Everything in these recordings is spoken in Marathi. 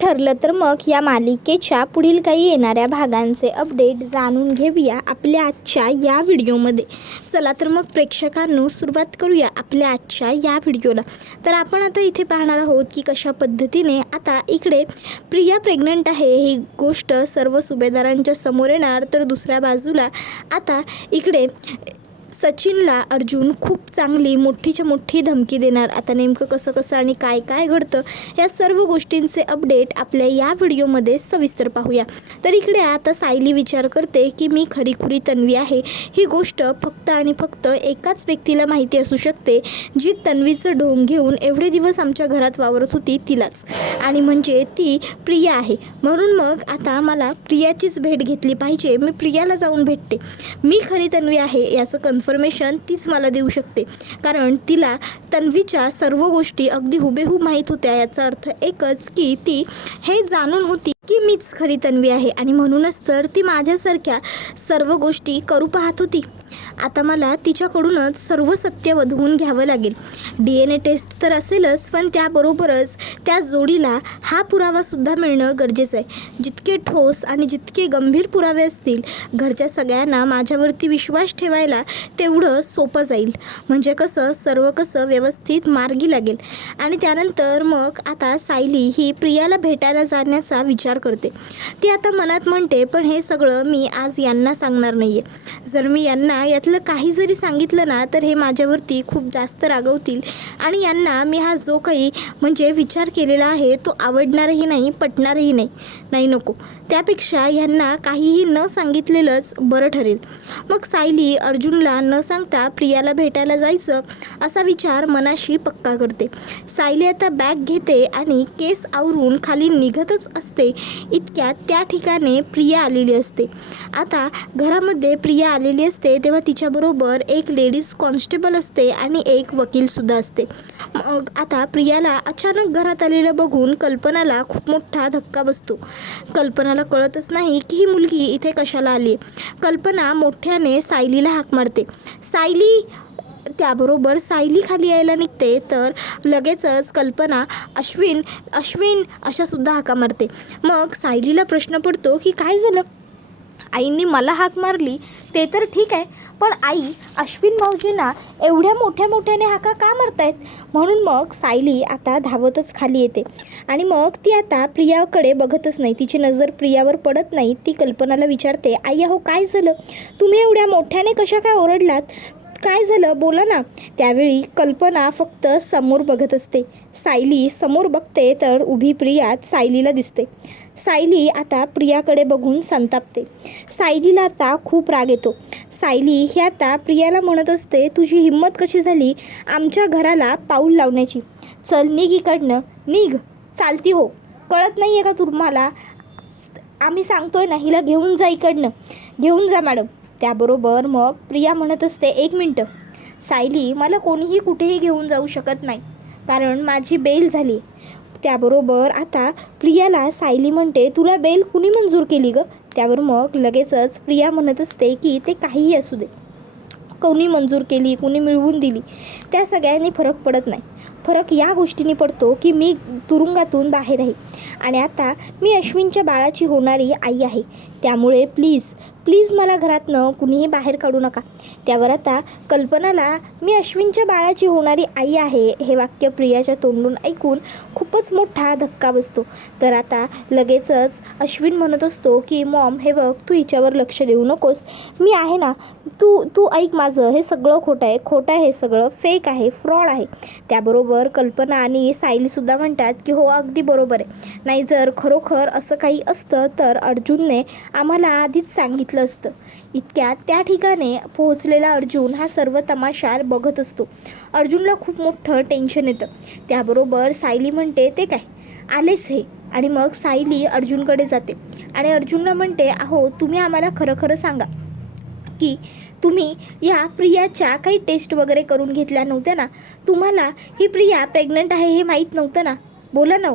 ठरलं तर मग या मालिकेच्या पुढील काही येणाऱ्या भागांचे अपडेट जाणून घेऊया आपल्या आजच्या या व्हिडिओमध्ये. चला तर मग प्रेक्षकांनो सुरुवात करूया आपल्या आजच्या या व्हिडिओला. तर आपण आता इथे पाहणार आहोत की कशा पद्धतीने आता इकडे प्रिया प्रेग्नंट आहे ही गोष्ट सर्व सुभेदारांच्या समोर येणार. तर दुसऱ्या बाजूला आता इकडे सचिनला अर्जुन खूप चांगली मोठीच्या मोठी धमकी देणार. आता नेमकं कसं कसं आणि काय काय घडतं या सर्व गोष्टींचे अपडेट आपल्या या व्हिडिओमध्ये सविस्तर पाहूया. तर इकडे आता सायली विचार करते की मी खरीखुरी तन्वी आहे. ही गोष्ट फक्त आणि फक्त एकाच व्यक्तीला माहिती असू शकते जी तन्वीचं ढोंग घेऊन एवढे दिवस आमच्या घरात वावरत होती तिलाच, आणि म्हणजे ती प्रिया आहे. म्हणून मग आता मला प्रियाचीच भेट घेतली पाहिजे. मी प्रियाला जाऊन भेटते. मी खरी तन्वी आहे याचं इन्फॉर्मेशन तीच मला देऊ शकते, कारण तिला तन्वीच्या सर्व गोष्टी अगदी हुबेहूब माहीत होत्या. याचा अर्थ एकच की ती हे जाणून होती की मीच खरी तन्वी आहे, आणि म्हणूनच तर ती माझ्यासारख्या सर्व गोष्टी करू पाहत होती. आता मला तिच्याकडूनच सर्व सत्य वधवून घ्यावं लागेल. DNA टेस्ट तर असेलच, पण त्याबरोबरच त्या जोडीला हा पुरावासुद्धा मिळणं गरजेचं आहे. जितके ठोस आणि जितके गंभीर पुरावे असतील घरच्या सगळ्यांना माझ्यावरती विश्वास ठेवायला तेवढं सोपं जाईल. म्हणजे सर्व कसं व्यवस्थित मार्गी लागेल. आणि त्यानंतर मग आता सायली ही प्रियाला भेटायला जाण्याचा विचार करते. ती आता मनात म्हणते पण हे सगळं मी आज यांना सांगणार नाही आहे. जर मी यांना यातलं काही जरी सांगितलं ना तर हे माझ्यावरती खूप जास्त रागवतील, आणि यांना मी हा जो काही म्हणजे विचार केलेला आहे तो आवडणारही नाही, पटणारही नाही नको. त्यापेक्षा यांना काहीही न सांगितलेलंच बरं ठरेल. मग सायली अर्जुनला न सांगता प्रियाला भेटायला जायचं असा विचार मनाशी पक्का करते. सायली आता बॅग घेते आणि केस आवरून खाली निघतच असते इतक्यात त्या ठिकाणी प्रिया आलेली असते. आता घरामध्ये प्रिया आलेली असते तेव्हा तिच्याबरोबर एक लेडीज कॉन्स्टेबल असते आणि एक वकीलसुद्धा असते. मग आता प्रियाला अचानक घरात आलेलं बघून कल्पनाला खूप मोठा धक्का बसतो. कल्पनाला कळतच नाही की ही मुलगी इथे कशाला आली. कल्पना मोठ्याने सायलीला हाक मारते, सायली. त्याबरोबर सायली खाली यायला निघते तर लगेचच कल्पना अश्विन अश्विन अशासुद्धा हाका मारते. मग सायलीला प्रश्न पडतो की काय झालं, आईंनी मला हाक मारली ते तर ठीक आहे, पण आई अश्विन भाऊजींना एवढ्या मोठ्याने हाका का मारतायत. म्हणून मग सायली आता धावतच खाली येते आणि मग ती आता प्रियाकडे बघतच नाही. तिची नजर प्रियावर पडत नाही. ती कल्पनाला विचारते, आई हो काय झालं, तुम्ही एवढ्या मोठ्याने कशा काय ओरडलात, काय झालं बोला ना. त्यावेळी कल्पना फक्त समोर बघत असते. सायली समोर बघते तर उभी प्रिया सायलीला दिसते. सायली आता प्रियाकडे बघून संतापते. सायलीला आता खूप राग येतो. सायली ही आता प्रियाला म्हणत असते, तुझी हिंमत कशी झाली आमच्या घराला पाऊल लावण्याची. चल निघ इकडनं, निघ. चालती हो, कळत नाही आहे का तुम्हाला, आम्ही सांगतोय ना हिला घेऊन जा इकडनं, घेऊन जा मॅडम. त्याबरोबर मग प्रिया म्हणत असते, एक मिनटं सायली, मला कोणीही कुठेही घेऊन जाऊ शकत नाही कारण माझी बेल झाली. त्याबरोबर आता प्रियाला सायली म्हणते, तुला बेल कुणी मंजूर केली गं. त्यावर मग लगेचच प्रिया म्हणत असते की ते काहीही असू दे, कोणी मंजूर केली कुणी मिळवून दिली त्या सगळ्यांनी फरक पडत नाही. फरक या गोष्टीने पडतो की मी तुरुंगातून बाहेर आहे आणि आता मी अश्विनच्या बाळाची होणारी आई आहे. त्यामुळे प्लीज मला घरातनं कुणीही बाहेर काढू नका. त्यावर आता कल्पनाला मी अश्विनच्या बाळाची होणारी आई आहे हे वाक्य प्रियाच्या तोंडून ऐकून खूपच मोठा धक्का बसतो. तर आता लगेचच अश्विन म्हणत असतो की मॉम हे बघ, तू हिच्यावर लक्ष देऊ नकोस, मी आहे ना, तू ऐक माझं, हे सगळं खोटं आहे, हे सगळं फेक आहे, फ्रॉड आहे. त्याबरोबर कल्पना आणि सायलीसुद्धा म्हणतात की हो अगदी बरोबर आहे, नाही जर खरोखर असं काही असतं तर अर्जुनने आम्हाला आधीच सांगितलं असतं. इतक्यात त्या ठिकाणी पोहोचलेला अर्जुन हा सर्व तमाशा बघत असतो. अर्जुनला खूप मोठं टेन्शन येतं. त्याबरोबर सायली म्हणते, ते काय आलेच हे, आणि मग सायली अर्जुनकडे जाते आणि अर्जुनला म्हणते, अहो तुम्ही आम्हाला खरं सांगा की तुम्ही या प्रियाच्या काही टेस्ट वगैरे करून घेतल्या नव्हत्या ना, तुम्हाला ही प्रिया प्रेग्नंट आहे हे माहीत नव्हतं ना, बोला ना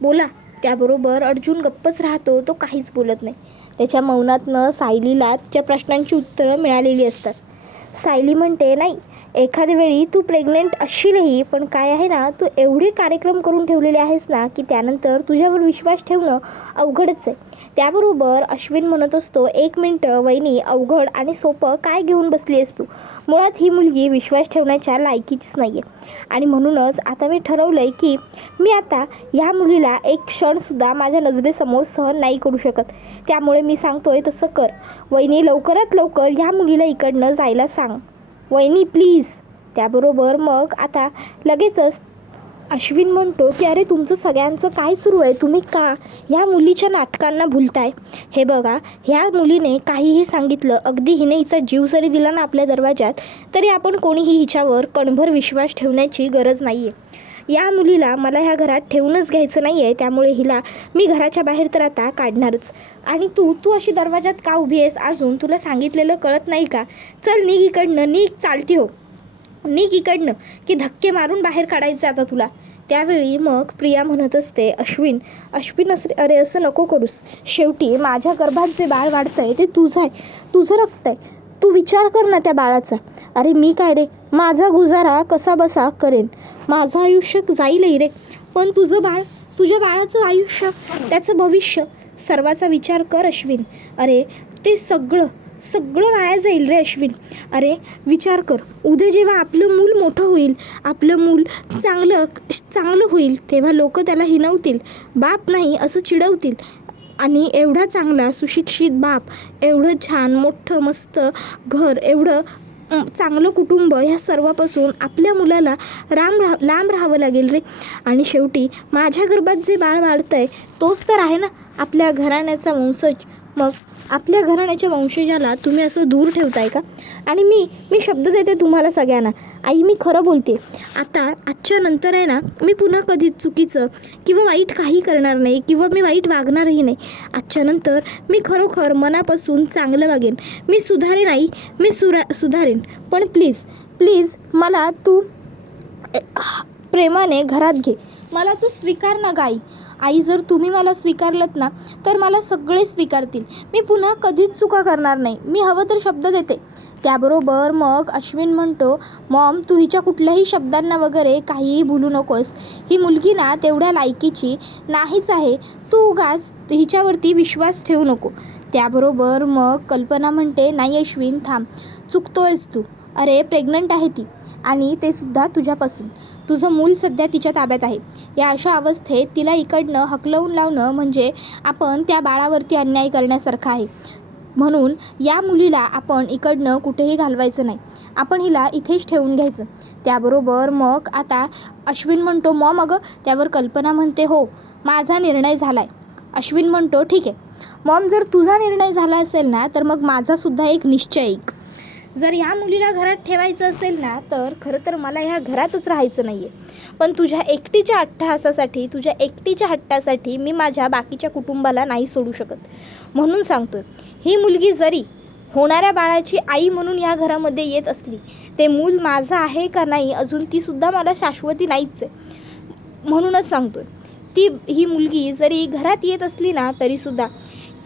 बोला. त्याबरोबर अर्जुन गप्पच राहतो, तो काहीच बोलत नाही. त्याच्या मौनातनं सायलीला तिच्या प्रश्नांची उत्तरं मिळालेली असतात. सायली म्हणते, नाही एखाद्या वेळी तू प्रेग्नंट असशीलही, पण काय आहे ना, तू एवढे कार्यक्रम करून ठेवलेले आहेस ना की त्यानंतर तुझ्यावर विश्वास ठेवणं अवघडच आहे. त्याबरोबर अश्विन म्हणत असतो, 1 मिनटं वहिनी, अवघड आणि सोपं काय घेऊन बसली आहेस तू? मुळात ही मुलगी विश्वास ठेवण्याच्या लायकीचीच नाही आहे. आणि म्हणूनच आता मी ठरवलं आहे की मी आता ह्या मुलीला एक क्षणसुद्धा माझ्या नजरेसमोर सहन नाही करू शकत. त्यामुळे मी सांगतोय तसं कर. वहिनी, लवकरात लवकर ह्या मुलीला इकडनं जायला सांग वहिनी, प्लीज. त्याबरोबर मग आता लगेचच अश्विन म्हणतो की अरे तुमचं सगळ्यांचं काय सुरू आहे? तुम्ही का ह्या मुलीच्या नाटकांना भुलताय? हे बघा, ह्या मुलीने काहीही सांगितलं, अगदी हिने हिचा जीव जरी दिला ना आपल्या दरवाजात, तरी आपण कोणीही हिच्यावर कणभर विश्वास ठेवण्याची गरज नाही आहे. या मुलीला मला ह्या घरात ठेवूनच घ्यायचं नाही आहे. त्यामुळे हिला मी घराच्या बाहेर तर आता काढणारच. आणि तू अशी दरवाजात का उभी आहेस? अजून तुला सांगितलेलं कळत नाही का? चल निघ इकडनं, निघ, चालती हो, निघ इकडनं, की धक्के मारून बाहेर काढायचं आता तुला. त्यावेळी मग प्रिया म्हणत असते, अश्विन अरे असं नको करूस. शेवटी माझ्या गर्भात जे बाळ वाढतं आहे ते तुझं आहे, तुझं रक्त आहे. तू विचार कर ना त्या बाळाचा. अरे मी काय रे, माझा गुजारा कसा बसा करेन, माझं आयुष्य जाईलही रे, पण तुझं बाळ, तुझ्या बाळाचं आयुष्य, त्याचं भविष्य, सर्वाचा विचार कर अश्विन. अरे ते सगळं वाया जाईल रे अश्विन. अरे विचार कर, उद्या जेव्हा आपलं मूल मोठं होईल, आपलं मूल चांगलं होईल, तेव्हा लोक त्याला हिणवतील, बाप नाही असं चिडवतील. आणि एवढा चांगला सुशिक्षित बाप, एवढं छान मोठं मस्त घर, एवढं चांगलं कुटुंब, ह्या सर्वापासून आपल्या मुलाला लांब राहावं लागेल रे. आणि शेवटी माझ्या गर्भात जे बाळ वाढतं आहे तोच तर आहे ना आपल्या घराण्याचा वंशज. मग आपल्या घराण्याच्या वंशजाला तुम्ही असं दूर ठेवताय का? आणि मी शब्द देते तुम्हाला सगळ्यांना, आई मी खरं बोलते, आजच्या नंतर आहे ना, मी पुन्हा कधीच चुकीचं किंवा वाईट काही करणार नाही, किंवा मी वाईट वागणारही नाही. आजच्या नंतर मी खरोखर मनापासून चांगलं वागेन. मी सुधारेन आई, मी सुधारेन. पण प्लीज मला तू प्रेमाने घरात घे, मला तू स्वीकार ना गाई. आई, जर तुम्ही मला स्वीकारलत ना तर मला सगळे स्वीकारतील. मी पुन्हा कधीच चुका करणार नाही. मी हवं तर शब्द देते. त्याबरोबर मग अश्विन म्हणतो, मॉम तू हिच्या कुठल्याही शब्दांना वगैरे काहीही बोलू नकोस. ही मुलगी ना तेवढ्या लायकीची नाहीच आहे. तू उगाच हिच्यावरती विश्वास ठेवू नको. त्याबरोबर मग कल्पना म्हणते, नाही अश्विन थांब, चुकतोयस तू. अरे प्रेग्नंट आहे ती, आणि ते सुद्धा तुझ्यापासून. तुझं मूल सध्या तिच्या ताब्यात आहे. या अशा अवस्थेत तिला इकडनं हकलवून लावणं म्हणजे आपण त्या बाळावरती अन्याय करण्यासारखं आहे. म्हणून या मुलीला आपण इकडनं कुठेही घालवायचं नाही, आपण हिला इथेच ठेवून घ्यायचं. त्याबरोबर मग आता अश्विन म्हणतो, मॉम अगं. त्यावर कल्पना म्हणते, हो माझा निर्णय झाला आहे. अश्विन म्हणतो, ठीक आहे मॉम, जर तुझा निर्णय झाला असेल ना तर मग माझासुद्धा एक निश्चय ऐक. जर या मुलीला घरात ठेवायचं असेल ना तर खरं तर मला ह्या घरातच राहायचं नाही आहे. पण तुझ्या एकटीच्या अट्टहासासाठी, तुझ्या एकटीच्या हट्टासाठी मी माझ्या बाकीच्या कुटुंबाला नाही सोडू शकत. म्हणून सांगतोय, ही मुलगी जरी होणाऱ्या बाळाची आई म्हणून या घरामध्ये येत असली, ते मूल माझं आहे का नाही अजून तीसुद्धा मला शाश्वती नाहीच आहे. म्हणूनच सांगतोय, ही मुलगी जरी घरात येत असली ना तरीसुद्धा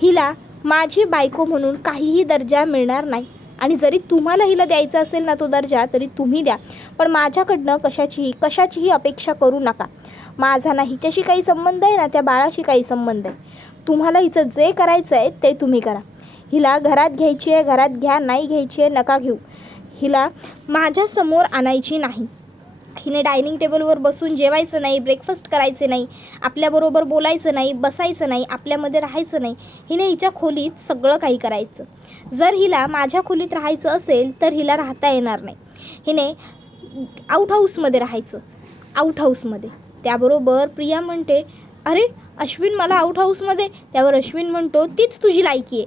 हिला माझी बायको म्हणून काहीही दर्जा मिळणार नाही. आणि जरी तुम्हाला हिला द्यायचा असेल ना तो दर्जा, तरी तुम्ही द्या, पण माझ्याकडनं कशाचीही अपेक्षा करू नका. माझा ना हिच्याशी काही संबंध आहे ना त्या बाळाशी काही संबंध आहे. तुम्हाला हिचं जे करायचं आहे ते तुम्ही करा. हिला घरात घ्यायची आहे घरात घ्या, नाही घ्यायची आहे नका घेऊ. हिला माझ्यासमोर आणायची नाही. हिने डायनिंग टेबलवर बसून जेवायचं नाही, ब्रेकफास्ट करायचे नाही, आपल्याबरोबर बोलायचं नाही, बसायचं नाही, आपल्यामध्ये राहायचं नाही. हिने हिच्या खोलीत सगळं काही करायचं. जर हिला माझ्या खोलीत राहायचं असेल तर हिला राहता येणार नाही. हिने आउट हाऊसमध्ये राहायचं, आउट हाऊसमध्ये. त्याबरोबर प्रिया म्हणते, अरे अश्विन मला आउट हाऊसमध्ये. त्यावर अश्विन म्हणतो, तीच तुझी लायकी आहे.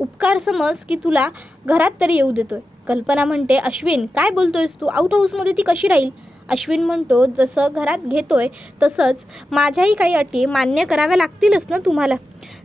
उपकार समज की तुला घरात तरी येऊ देतोय. कल्पना म्हणते, अश्विन काय बोलतोयस तू? आउट हाऊसमध्ये ती कशी राहील? अश्विन म्हणतो, जसं घरात घेतोय तसंच माझ्याही काही अटी मान्य कराव्या लागतीलच ना तुम्हाला.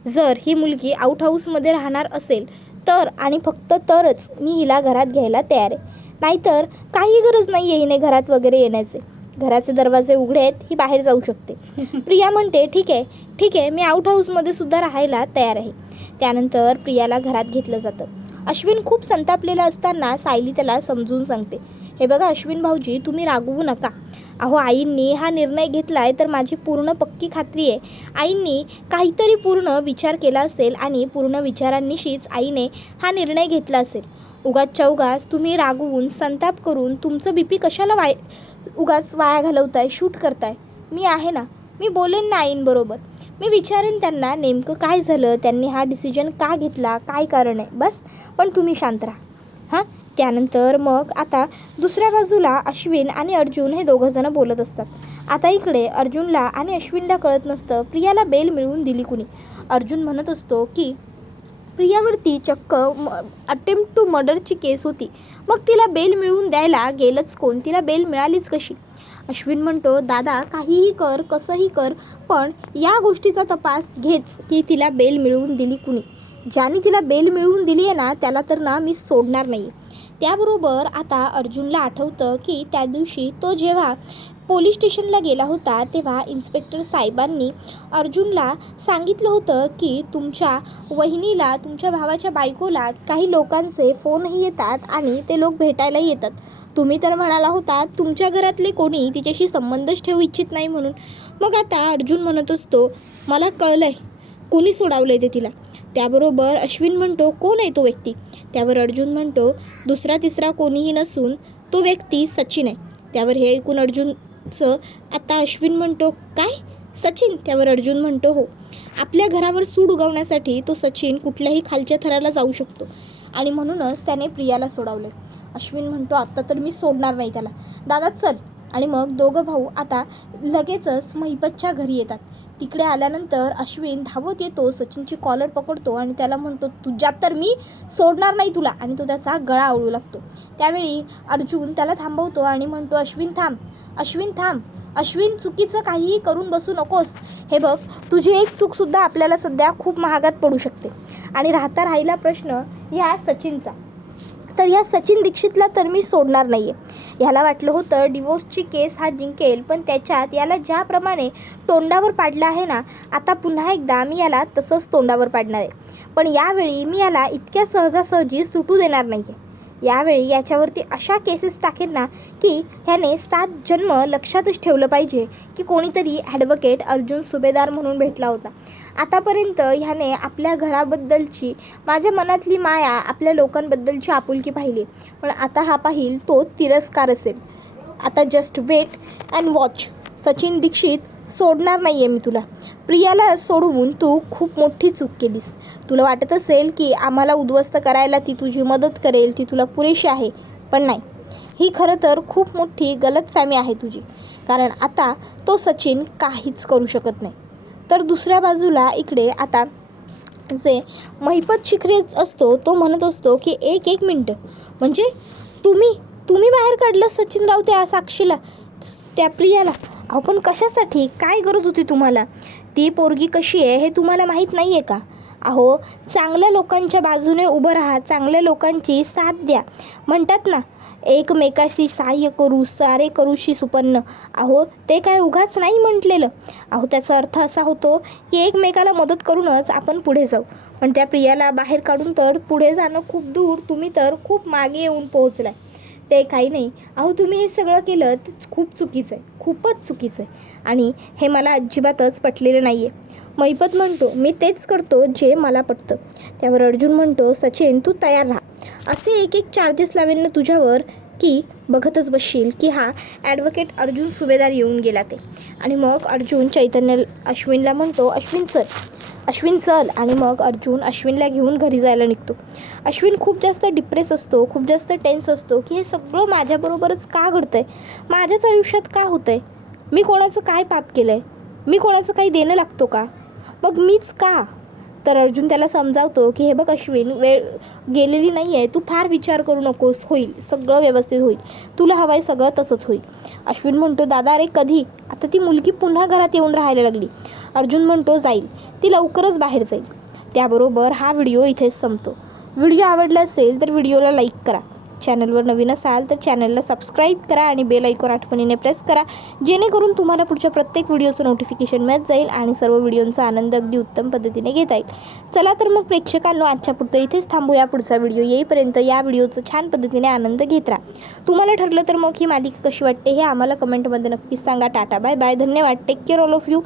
जर ही मुलगी आउट हाऊसमध्ये राहणार असेल तर आणि फक्त तरच मी हिला घरात घ्यायला तयार आहे. नाहीतर काही गरज नाही आहे हिने घरात वगैरे येण्याचे. घराचे दरवाजे उघडे आहेत, ही बाहेर जाऊ शकते. प्रिया म्हणते, ठीक आहे मी आउट हाऊसमध्ये सुद्धा राहायला तयार आहे. त्यानंतर प्रियाला घरात घेतलं जातं. अश्विन खूप संतापलेला असताना सायली त्याला समजून सांगते हे बघा अश्विन भाऊजी, तुम्ही रागवू नका. अहो आईंनी हा निर्णय घेतला आहे तर माझी पूर्ण पक्की खात्री आहे आईंनी काहीतरी पूर्ण विचार केला असेल आणि पूर्ण विचारांनीशीच आईने हा निर्णय घेतला असेल. उगाचच्या उगाच तुम्ही रागवून संताप करून तुमचं बीपी कशाला उगाच वाया घालवताय, शूट करताय. मी आहे ना, मी बोलेन ना आईंबरोबर. मी विचारेन त्यांना नेमकं काय झालं, त्यांनी हा डिसिजन का घेतला, काय कारण आहे, बस. पण तुम्ही शांत राहा हां. त्यानंतर मग आता दुसऱ्या बाजूला अश्विन आणि अर्जुन हे दोघंजणं बोलत असतात. आता इकडे अर्जुनला आणि अश्विनला कळत नसतं प्रियाला बेल मिळवून दिली कुणी. अर्जुन म्हणत असतो की प्रियावरती चक्क अटेम्प्ट टू मर्डरची केस होती, मग तिला बेल मिळवून द्यायला गेलंच कोण, तिला बेल मिळालीच कशी. अश्विन म्हणतो दादा काहीही कर, कसंही कर, पण या गोष्टीचा तपास घेच की तिला बेल मिळवून दिली कुणी. ज्याने तिला बेल मिळवून दिली आहे ना त्याला तर ना मी सोडणार नाही. त्याबरोबर आता अर्जुनला आठवतं की त्या दिवशी तो जेव्हा पोलीस स्टेशनला गेला होता तेव्हा इन्स्पेक्टर साहेबांनी अर्जुनला सांगितलं होतं की तुमच्या वहिनीला, तुमच्या भावाच्या बायकोला काही लोकांचे फोनही येतात आणि ते लोक भेटायलाही येतात. तुम्ही तर म्हणाला होता तुमच्या घरातले कोणी तिच्याशी संबंधच ठेवू इच्छित नाही म्हणून. मग आता अर्जुन म्हणत असतो मला कळलं आहे कोणी सोडावलं ते तिला. त्याबरोबर अश्विन म्हणतो कोण आहे तो व्यक्ती. त्यावर अर्जुन म्हणतो दुसरा तिसरा कोणीही नसून तो व्यक्ती सचिन आहे. त्यावर हे ऐकून अर्जुनचं आता अश्विन म्हणतो काय सचिन. त्यावर अर्जुन म्हणतो हो, आपल्या घरावर सूड उगवण्यासाठी तो सचिन कुठल्याही खालच्या थराला जाऊ शकतो आणि म्हणूनच त्याने प्रियाला सोडवलं. अश्विन म्हणतो आत्ता तर मी सोडणार नाही त्याला, दादा चल. आणि मग दोघं भाऊ आता लगेचच महिपतच्या घरी येतात. तिकडे आल्यानंतर अश्विन धावत येतो, सचिनची कॉलर पकडतो आणि त्याला म्हणतो तुझ्यात तर मी सोडणार नाही तुला, आणि तो त्याचा गळा आवळू लागतो. त्यावेळी अर्जुन त्याला थांबवतो आणि म्हणतो अश्विन थांब, अश्विन थांब, अश्विन चुकीचं काहीही करून बसू नकोस. हे बघ तुझी एक चूकसुद्धा आपल्याला सध्या खूप महागात पडू शकते. आणि राहिला प्रश्न या सचिनचा, तर ह्या सचिन दीक्षितला तर मी सोडणार नाही आहे. ह्याला वाटलं होतं डिवोर्सची केस हा जिंकेल, पण त्याच्यात याला ज्याप्रमाणे तोंडावर पाडलं आहे ना, आता पुन्हा एकदा मी याला तसंच तोंडावर पाडणार आहे. पण यावेळी मी याला इतक्या सहजासहजी सुटू देणार नाही आहे. यावेळी याच्यावरती अशा केसेस टाकेन ना की ह्याने 7 जन्म लक्षातच ठेवलं पाहिजे की कोणीतरी ॲडव्होकेट अर्जुन सुभेदार म्हणून भेटला होता. आतापर्यंत ह्याने आपल्या घराबद्दलची, माझ्या मनातली माया, आपल्या लोकांबद्दलची आपुलकी पाहिली, पण आता हा पाहिल तो तिरस्कार असेल. आता just wait and watch. Sachin Dixit सोडणार नाही आहे मी तुला. प्रियाला सोडवून तू खूप मोठी चूक केलीस. तुला वाटत असेल की आम्हाला उद्ध्वस्त करायला ती तुझी मदत करेल, ती तुला पुरेशी आहे, पण नाही. ही खरं तर खूप मोठी गलतफहमी आहे तुझी, कारण आता तो सचिन काहीच करू शकत नाही. तर दुसऱ्या बाजूला इकडे आता जे महिपत शिखरे असतो तो म्हणत असतो की एक मिनटं, म्हणजे तुम्ही बाहेर काढलं सचिन राव त्या साक्षीला, त्या प्रियाला. अहो पण कशासाठी, काय गरज होती तुम्हाला? ती पोरगी कशी आहे हे तुम्हाला माहीत नाही आहे का? अहो चांगल्या लोकांच्या बाजूने उभं राहा, चांगल्या लोकांची साथ द्या. म्हणतात ना एकमेकाशी सहाय्य करू सारे करूशी सुपन्न. अहो ते काय उगाच नाही म्हटलेलं. अहो त्याचा अर्थ असा होतो की एकमेकाला मदत करूनच आपण पुढे जाऊ. पण त्या प्रियाला बाहेर काढून तर पुढे जाणं खूप दूर, तुम्ही तर खूप मागे येऊन पोहोचलाय. ते काही नाही. अहो तुम्ही हे सगळं केलं ते खूप चुकीचं आहे, खूपच चुकीचं आहे, आणि हे मला अजिबातच पटलेलं नाही आहे. महिपत म्हणतो मी तेच करतो जे मला पटतं. त्यावर अर्जुन म्हणतो सचिन तू तयार राहा, असे एक चार्जेस लावेन ना तुझ्यावर की बघतच बसशील की हा ॲडव्होकेट अर्जुन सुभेदार येऊन गेला ते. आणि मग अर्जुन चैतन्य अश्विनला म्हणतो अश्विन चल. आणि मग अर्जुन अश्विनला घेऊन घरी जायला निघतो. अश्विन खूप जास्त डिप्रेस असतो, खूप जास्त टेन्स असतो की हे सगळं माझ्याबरोबरच का घडतं आहे, माझ्याच आयुष्यात का होतं आहे, मी कोणाचं काय पाप केलं आहे, मी कोणाचं काही देणं लागतो का, मग मीच का. तर अर्जुन त्याला समजावतो की हे बघ अश्विन, वेळ गेलेली नाही आहे, तू फार विचार करू नकोस, होईल सगळं व्यवस्थित होईल, तुला हवं आहे सगळं तसंच होईल. अश्विन म्हणतो दादा अरे कधी, आता ती मुलगी पुन्हा घरात येऊन राहायला लागली. अर्जुन म्हणतो जाईल, ती लवकरच बाहेर जाईल. त्याबरोबर हा व्हिडिओ इथेच संपतो. व्हिडिओ आवडला असेल तर व्हिडिओला लाईक करा, चॅनलवर नवीन असाल तर चॅनलला सबस्क्राईब करा आणि बेल आयकॉन आठवणीने प्रेस करा, जेणेकरून तुम्हाला पुढच्या प्रत्येक व्हिडिओचं नोटिफिकेशन मिळत जाईल आणि सर्व व्हिडिओंचा आनंद अगदी उत्तम पद्धतीने घेता येईल. चला तर मग प्रेक्षकांनो, आजच्या पुरतं इथेच थांबूया. पुढचा व्हिडिओ येईपर्यंत या व्हिडिओचा छान पद्धतीने आनंद घेत राहा. तुम्हाला ठरलं तर मग ही मालिका कशी वाटते हे आम्हाला कमेंटमध्ये नक्कीच सांगा. टाटा बाय बाय, धन्यवाद, take care all of you.